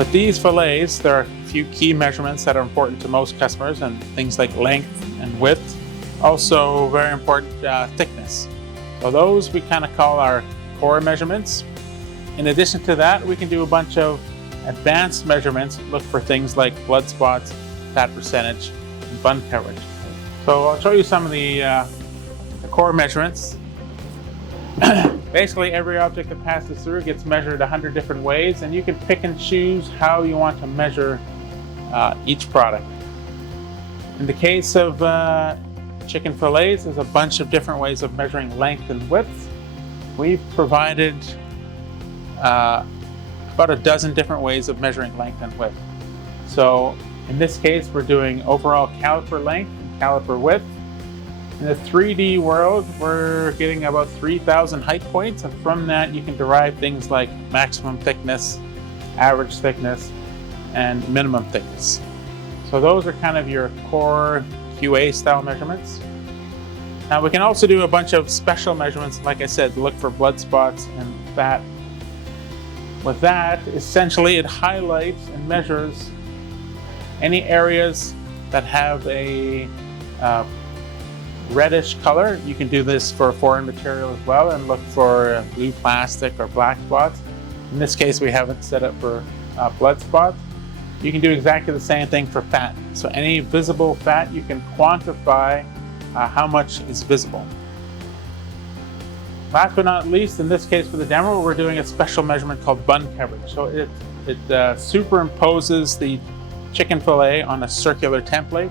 With these fillets, there are a few key measurements that are important to most customers, and things like length and width. Also very important, thickness. So those we kind of call our core measurements. In addition to that, we can do a bunch of advanced measurements, look for things like blood spots, fat percentage, and bun coverage. So I'll show you some of the core measurements. Basically, every object that passes through gets measured 100 different ways, and you can pick and choose how you want to measure each product. In the case of chicken fillets, there's a bunch of different ways of measuring length and width. We've provided about a dozen different ways of measuring length and width. So in this case, we're doing overall caliper length and caliper width. In the 3D world, we're getting about 3,000 height points, and from that you can derive things like maximum thickness, average thickness, and minimum thickness. So those are kind of your core QA style measurements. Now we can also do a bunch of special measurements, like I said, look for blood spots and fat. With that, essentially it highlights and measures any areas that have a reddish color. You can do this for foreign material as well and look for blue plastic or black spots. In this case, we have it set up for blood spots. You can do exactly the same thing for fat. So any visible fat, you can quantify how much is visible. Last but not least, in this case for the demo, we're doing a special measurement called bun coverage. So it superimposes the chicken fillet on a circular template,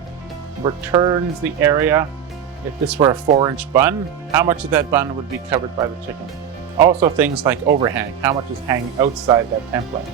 returns the area. If this were a 4-inch bun, how much of that bun would be covered by the chicken? Also things like overhang, how much is hanging outside that template.